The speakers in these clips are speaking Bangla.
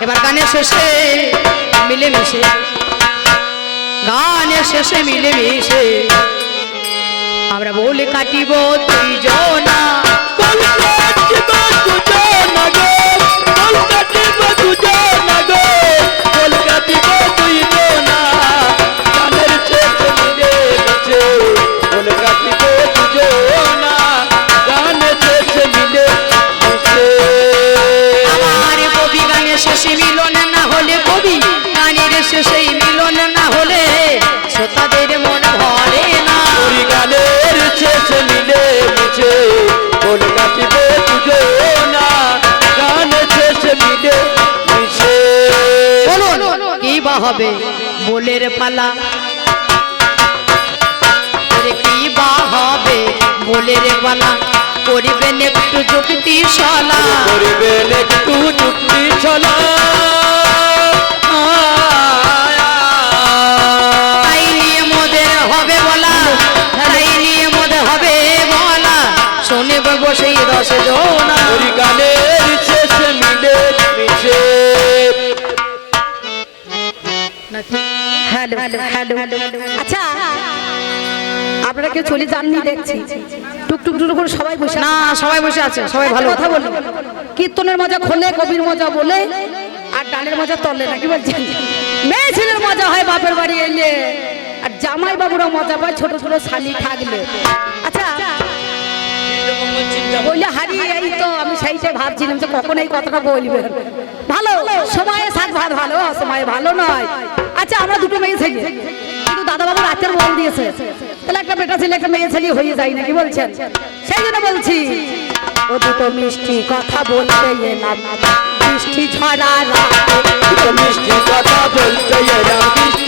এবার গানের শেষে মিলেমিশে। গানের শেষে মিলেমিশে। আমরা বলে কাটিব দুইজনা। আমার হবে বলের পালা। কি বা হবে বোলের পালা? করিবেন একটু যুক্তি সলা করিবেন একটু আচ্ছা আপনারা কেউ চলে যাননি দেখছি। টুকটুক টুকটুক করে সবাই বসে না সবাই বসে আছে সবাই ভালো। কথা বলি। কীর্তনের মজা খোলে কবির মজা বলে আর ডালের মজা তলে না কি বলছেন? মেয়ে ছেলের মজা হয় বাপের বাড়ি এলে আর জামাই বাবুরা মজা পায় ছোট ছোট শালি থাকলে। আচ্ছা বললে হারিয়ে এই তো আমি সেইটাই ভাবছিলাম যে কখন এই কথাটা বলবে ভালো সময়ে ভাত ভালো সময়ে ভালো নয়। আচ্ছা আমরা দুটো মেয়ে ছেলে। কিন্তু দাদা বাবার আচার বল দিয়েছে। তাহলে একটা বেটা ছেলে, একটা মেয়ে ছেলে হয়ে যায় নাকি বলছেন? সেই জন্য বলছি। ও দুটো মিষ্টি কথা বলতে এলাম। মিষ্টি ঝরা মিষ্টি কথা বলতে এলাম।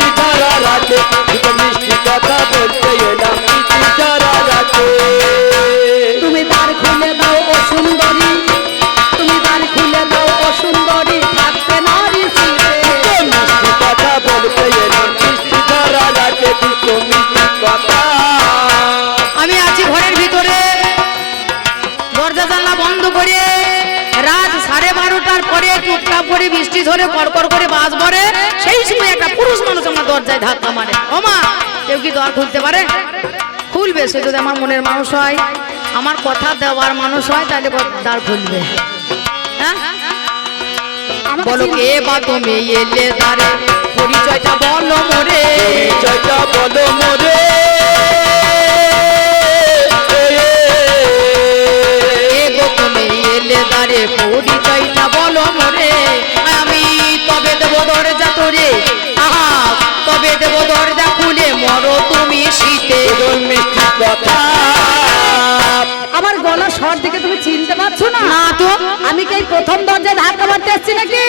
ধাক্কা মারে মা কেউ কি দর খুলতে পারে? খুলবে সে যদি আমার মনের মানুষ হয় আমার কথা দেওয়ার মানুষ হয় তাহলে দ্বার খুলবে। হ্যাঁ? বলো কে বা তুমি এলে দারে পরিচয়টা বলো মোরে। জয়টা বলো মোরে। আমার দিকে তুমি চিনতে পারছ না? না তো। আমি কি এই প্রথম দরজায় ধাক্কা মারতে আসছি নাকি?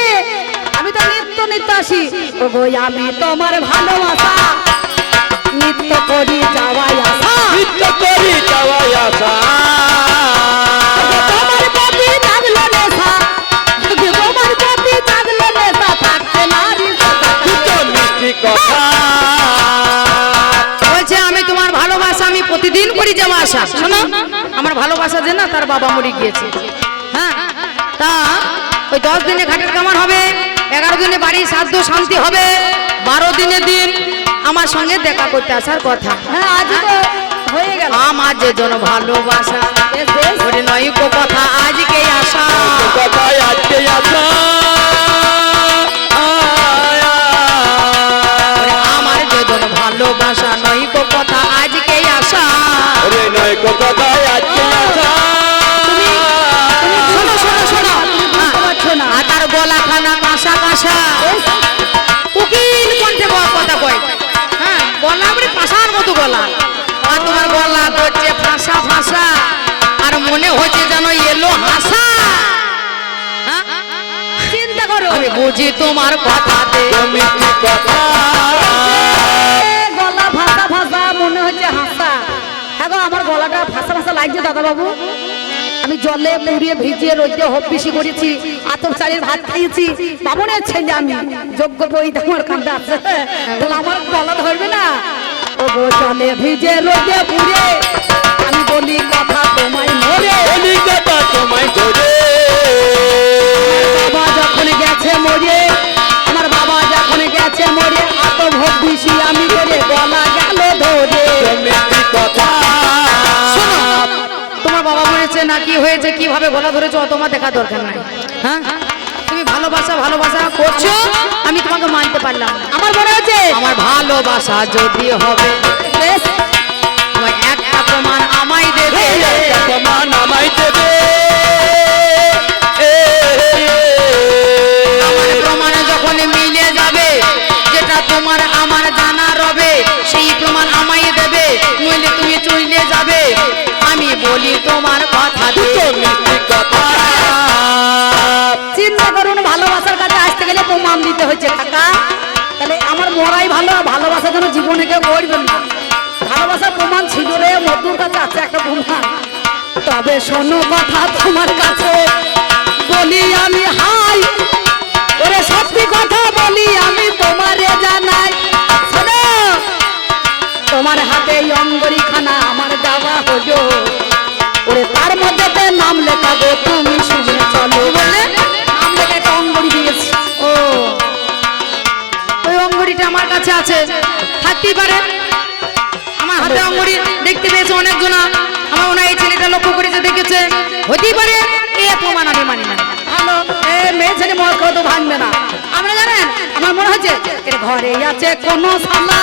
আমি তো নিত্য নিত্য আসি ও আমি তোমার ভালোবাসা। নিত্য করি যাওয়াই আসা নিত্য করি যাওয়াই আসা তোমার প্রতিদিন করি যাওয়া আসা। শোনো আমার ভালোবাসা যে না তার বাবা মরে গিয়েছে। হ্যাঁ তা ওই দশ দিনে ঘাটের কামান হবে এগারো দিনে বাড়ি সাধ্য শান্তি হবে। বারো দিনে দিন আমার সঙ্গে দেখা করতে আসার কথা। হ্যাঁ আজ হয়ে গেল। আমার যে জন ভালোবাসা নয় কথা আজকে আসা কথায় আজকে আসা খানা কাঁসা কাঁসা উকিল কণ্ঠে ব- কথা কয়। হ্যাঁ গলা মানে পাশার মতো গলা। আর তোমার গলা করছে ফাঁসা ফাঁসা। আর মনে হচ্ছে যেন এলো হাসা। হ্যাঁ? চিন্তা করো। আমি বুঝি তোমার কথাতে মিষ্টি কথা? গলা ভাষা ভাষা মনে হচ্ছে হাসা। হ্যাঁ গো, আমার গলাটা ভাষা ভাষা লাগছে দাদা বাবু আমি জলে পুড়িয়ে ভিজিয়ে রোদে হপিসি করেছি আতর চালের ভাত খেয়েছি। বামনের ছেলে আমি যোগ্য বই তোমার কান্দা আছে। তাহলে আমার গলা ধরবে না? ও জলে ভিজে রোদে পুড়িয়ে আমি বলি কথা তোমায় মরে। বলি কথা তোমায় মরে। বাবা যখন গেছে মরে আমার বাবা যখন গেছে মরে আত ভবিষ্যি আমি করে গলা গেল ধরে। কথা কি হয়েছে কীভাবে গলা ধরেছো অত আমার দেখা দরকার নাই। হ্যাঁ? তুমি ভালোবাসা ভালোবাসা করছ আমি তোমাকে মানতে পারলাম আমার মনে হচ্ছে আমার ভালোবাসা যদি হবে একটা প্রমাণ আমায় দেবে। প্রমাণ আমায় দেবে। বলি তোমার কথা চিন্তা করুন, ভালোবাসার কাছে আসতে গেলে প্রমাণ দিতে হচ্ছে কাকা। তাহলে আমার মরাই ভালো ভালোবাসা যেন জীবনে কেউ করবেন না। ভালোবাসার প্রমাণ রে, মধুর কাছে আছে একটা প্রমাণ। তবে শোনো কথা তোমার কাছে। বলি আমি হাই, ওরে সত্যি কথা বলি আমি তোমারে জানাই। তোমার হাতে অঙ্গরি খানা তার মধ্যে নাম লেখা গো তুমি শুনে চলো। বললে? নাম লেখা একটা অঙ্গরি দিয়েছি। ও ওই অঙ্গুরিটা আমার কাছে আছে। থাকতেই পারে। আমার হাতে অঙ্গুরি দেখতে পেয়েছে অনেকজন। আমার মনে এই ছেলেটা লক্ষ্য করেছে দেখেছে। হতেই পারে এ প্রমাণ আমি মানি না। ভালো এ মেয়ে ছেলে মর কত ভাঙবে না। আপনারা জানেন আমার মনে হচ্ছে এর ঘরে আছে কোন শালা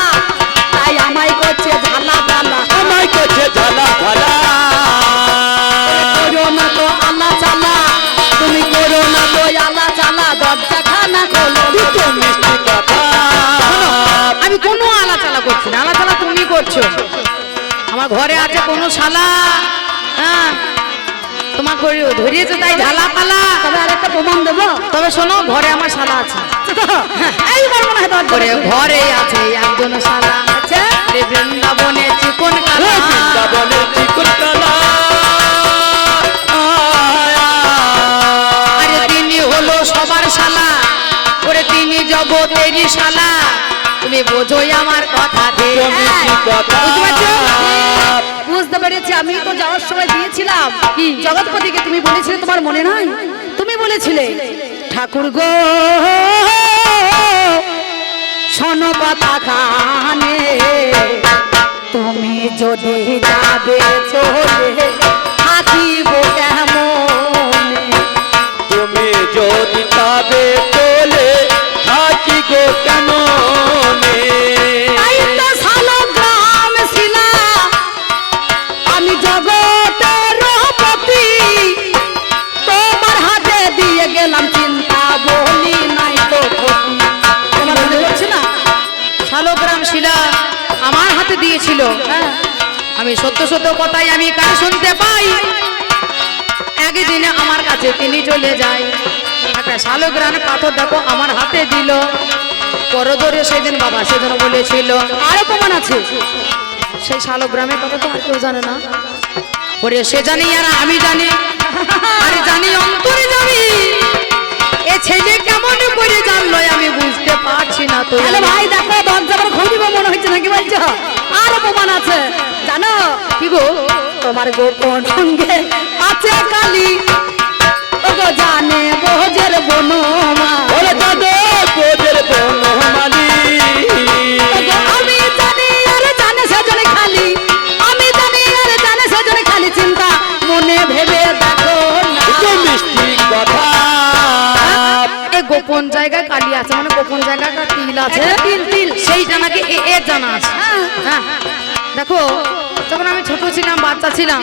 তাই আমায় করছে ঝালা ঝালা। আমায় করছে ঝালা ঝালা। আমি কোনো আলাচালা করছি না আলাচালা তুমি করছ। আমার ঘরে আছে কোনো শালা হ্যাঁ? তোমার করে ধরিয়েছে তাই ঝালা পালা। তবে আর একটা প্রমাণ দেবো? তবে শোনো ঘরে আমার শালা আছে। এইবার মনে হয় দরজা ঘরে ঘরে আছে একজন শালা। আছে? বৃন্দাবনে চিকন কালা। বৃন্দাবনের চিকুন কালা। তিনি জগতেরই শালা। তুমি বোঝোই আমার কথা মিষ্টি বুঝতে পেরেছি? আমি তো যাওয়ার সময় দিয়েছিলাম। কি জগৎপতিকে তুমি বলেছিলে তোমার মনে নাই? তুমি বলেছিলে ঠাকুর গো শোনো কথা কানে তুমি যদি যাবে চলে থাকিব কেমন দিয়েছিল হ্যাঁ। আমি সত্য সত্য কথাই আমি কানে শুনতে পাই। একদিনে আমার কাছে তিনি চলে যায়। একটা শালগ্রাম পাথর দেখো আমার হাতে দিল। করজোরে সেদিন বাবা সেদিন বলেছিল, আরও প্রমাণ আছে? সেই শালগ্রামের কথা তো আর কেউ জানে না। ওরে সে জানি আর আমি জানি, আর জানি অন্তরে জানি এ ছেলে কেমন করে জানলো আমি বুঝতে কি গো? তোমার গোপন সঙ্গে আছে কালি। ওগো জানে বোঝের বনমা ওরে দাদা কোজের বনমালি। আমি জানি আর জানে সেজনে খালি। আমি জানি আর জানে সেজনে খালি। চিন্তা মনে ভেবে দেখো না। মিষ্টি কথা। এই গোপন জায়গায় কালি আছে মানে গোপন জায়গায় একটা তিল আছে। তিল, তিল। সেইটা নাকি এ জানা আছে। হ্যাঁ। দেখো যখন আমি ছোট ছিলাম বাচ্চা ছিলাম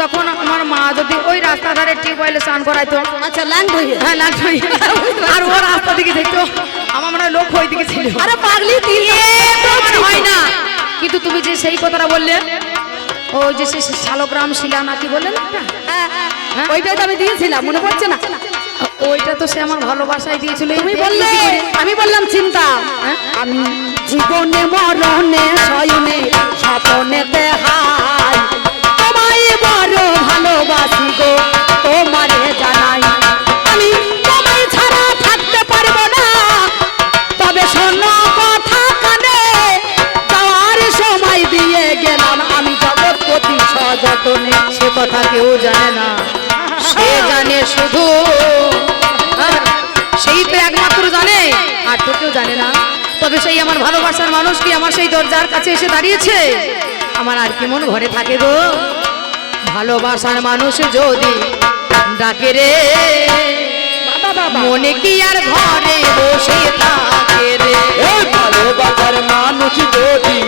তখন আমার মা যদি ওই রাস্তা ধারে টিউবওয়েলে স্নান করাইতো আচ্ছা ধইয়ে হ্যাঁ আর ও রাস্তা দিকে দেখতো আমার মনে হয় লোক ওই দিকে ছিল। আরে পাগলি হয় না। কিন্তু তুমি যে সেই কথাটা বললে ওই যে সে শালগ্রাম শিলা নাকি বললেন একটা? হ্যাঁ, ওইটাই তো আমি দিয়েছিলাম মনে পড়ছে না? ওইটা তো সে আমার ভালোবাসায় দিয়েছিল তুমি বললে আমি বললাম চিন্তা। হ্যাঁ? আমি জীবনে মরণে শয়নে কাছে এসে দাঁড়িয়েছে। আমার আর কি মন ঘরে থাকে গো? ভালোবাসার মানুষ যদি ডাকে রে, মনে কি আর ঘরে বসে থাকে রে? ভালোবাসার মানুষ যদি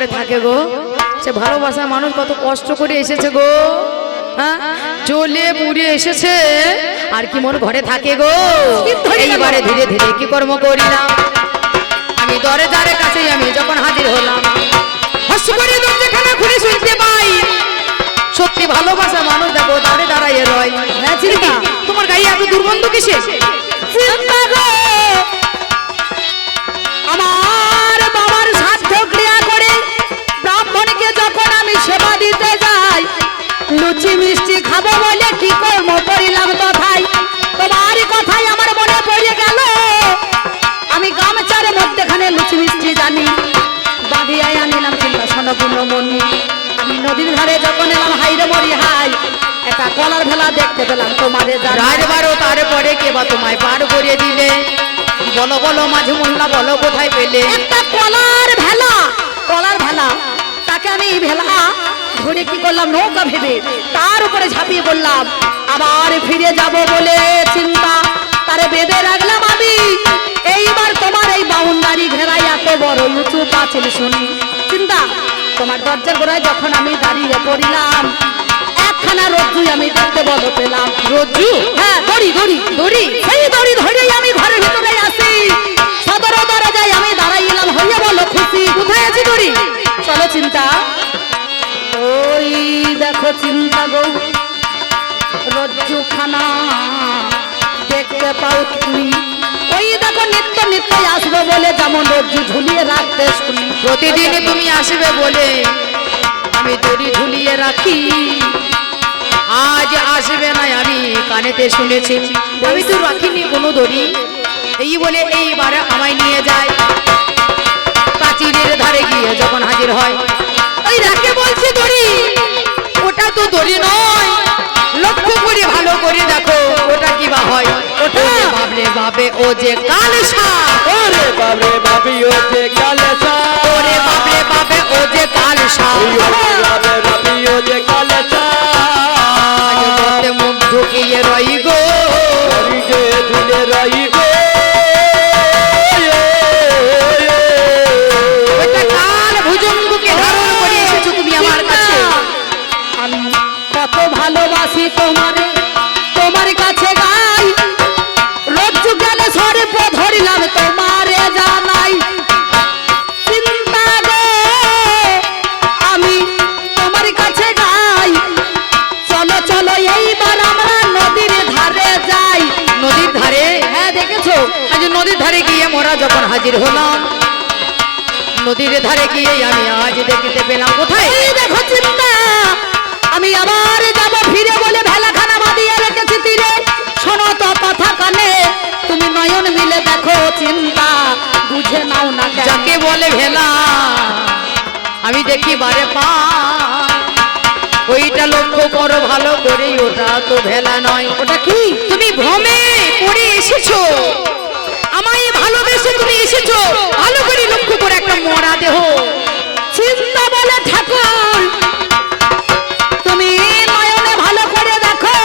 ঘরে থাকে গো। সে ভালোবাসার মানুষ কত কষ্ট করে এসেছে গো। হ্যাঁ? চলে পুড়ে এসেছে আর কি মন ঘরে থাকে গো। এইবারে ধীরে ধীরে কি কর্ম করিলাম? আমি দরে দারে কাছে আমি যখন হাজির হলাম। করে খুলে শুনতে পাই। সত্যি ভালোবাসা মানুষ দেখো দাঁড়ে দাঁড়াইয়ে রয়। হ্যাঁ তোমার গায়ে এত দুর্গন্ধ কিসে চিন্তা মরি হাই। একটা কলার ভেলা দেখতে পেলাম তোমারে রাজবারও তারপরে কে বা তোমায় পার করে দিলে? বলো বলো মাঝে মোল্লা বলো কোথায় পেলে? একটা কলার ভেলা কলার ভেলা তাকে আমি ভেলা ধরে কি করলাম নৌকা ভেবে তার উপরে ঝাঁপিয়ে পড়লাম। আবার ফিরে যাব বলে চিন্তা তারে বেঁধে রাখলাম আমি। এইবার তোমার এই বাউন্ডারি ঘেরাই এত বড় উঁচু পাঁচিল শুনি। চিন্তা তোমার দরজার গোড়ায় যখন আমি দাঁড়িয়ে পড়িলাম একখানা রজ্জুই আমি দেখতে বলো পেলাম। রজ্জু? হ্যাঁ দড়ি দড়ি দড়ি? সেই দড়ি ধরেই আমি ঘরের ভিতরে আসি। সদর দরজায় আমি দাঁড়াইলাম হইয়া বলো খুশি। কোথায় আছে দড়ি। চলো চিন্তা। ওই দেখো চিন্তা গো রজ্জু খানা দেখতে পাও তুমি। নিত্য নিত্য আসব বলে যেমন রজ্জু ঝুলিয়ে রাখতে শুনি। প্রতিদিন তুমি আসবে বলে আমি দড়ি ঝুলিয়ে রাখি আজ আসবে না আমি কানেতে শুনেছি। আমি তো রাখিনি কোনো দড়ি এই বলে এইবার আমায় নিয়ে যায়। প্রাচীরের ধারে গিয়ে যখন হাজির হয় ওই রাখে বলছে দড়ি ওটা তো দড়ি নয়। লক্ষ্য করে ভালো করে দেখো ওটা কি বা হয়। ওটা ভাবলে ভাবে ও যে কালসা ওরে বাবে ভাবি ও যে কালসা ওরে বাপরে বাবে ও যে কাল সাপ বাবে ভাবি ও যে কালে হাজির হলাম। নদীর ধারে গিয়ে আমি আজ দেখতে পেলাম কোথায়? দেখো চিন্তা আমি আবার যাব ফিরে বলে ভেলাখানা বাঁধিয়ে রেখেছি তীরে। শোনো তো কথা কানে তুমি নয়ন মিলে দেখো চিন্তা বুঝে নাও না? যাকে বলে ভেলা আমি দেখি বারে পা। ওইটা লক্ষ্য করো ভালো করে ওটা তো ভেলা নয়। ওটা কি? তুমি ভ্রমে পড়ে এসেছ। আমায় ভালোবেসে তুমি এসেছ। ভালো করে লক্ষ্য করে একটা মরা দেহ। চিন্তা বলে ঠাকুর, তুমি নয়নে ভালো করে দেখো।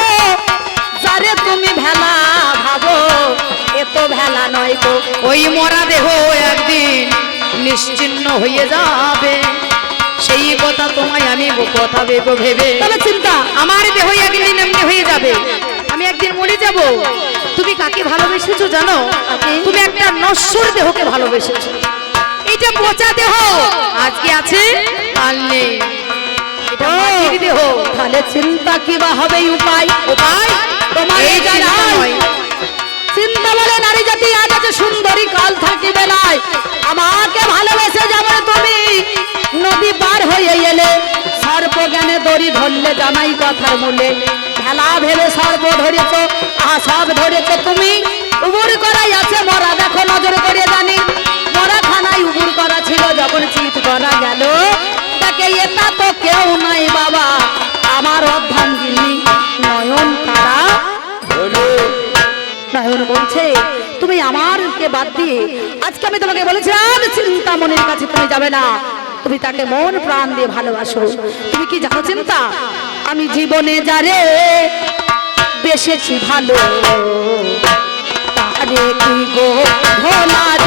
যারে তুমি ভেলা ভাবো, এ তো ভেলা নয় তো। ওই মরা দেহ একদিন নিশ্চিন্ন হয়ে যাবে। সেই কথা তোমায় আমি কথা ভেবে ভেবে। তাহলে চিন্তা, আমার দেহ একদিন এমনি হয়ে যাবে। আমি একদিন মরে যাব। তুমি কাকে ভালোবেসেছো জানো? তুমি একটা নশ্বর দেহকে ভালোবেসেছো। এটা পচা দেহ। আজকে আছে কাল নেই এটা মাটির দেহ। তাহলে চিন্তা কি বা হবে উপায়? উপায়? তোমার এই জানা নয়। চিন্তা বলে নারী জাতি আজ আছে সুন্দরী কাল থাকিবে নাই আমাকে ভালোবেসে যাবে তুমি। নদী পার হয়ে এলে সর্বজ্ঞানে দড়ি ধরলে জানাই কথার মূলে। ভেলা ভেবে সর্ব ধরেছ আহা সব ধরেছ তুমি। উবুর করাই আছে মরা, দেখো নজর করে জানি। মরা খানায় উবুর করা ছিল যখন চিত করা গেল। তাকে এটা তো কেউ নাই বাবা, আমার অর্ধাঙ্গিনী নয়ন তারা নয়ন বলছে, তুমি আমারকে বাদ দিয়ে, আজকে আমি তোমাকে বলেছিলাম চিন্তা মনের কাছে তুমি যাবে না। তুমি তাকে মন প্রাণ দিয়ে ভালোবাসো। তুমি কি জানো চিন্তা? আমি জীবনে যারে বেসেছি ভালো তারে কি গো ভোলা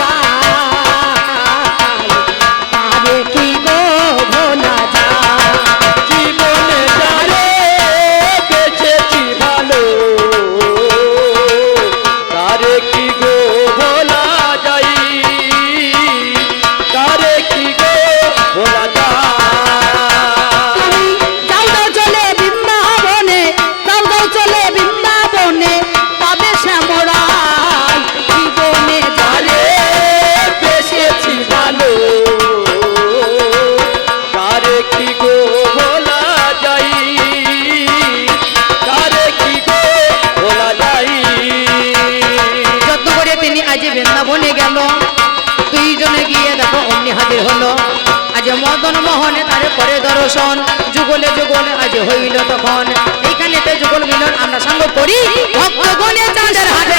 সঙ্গ করি ভক্ত গণে চাঁদের হাতে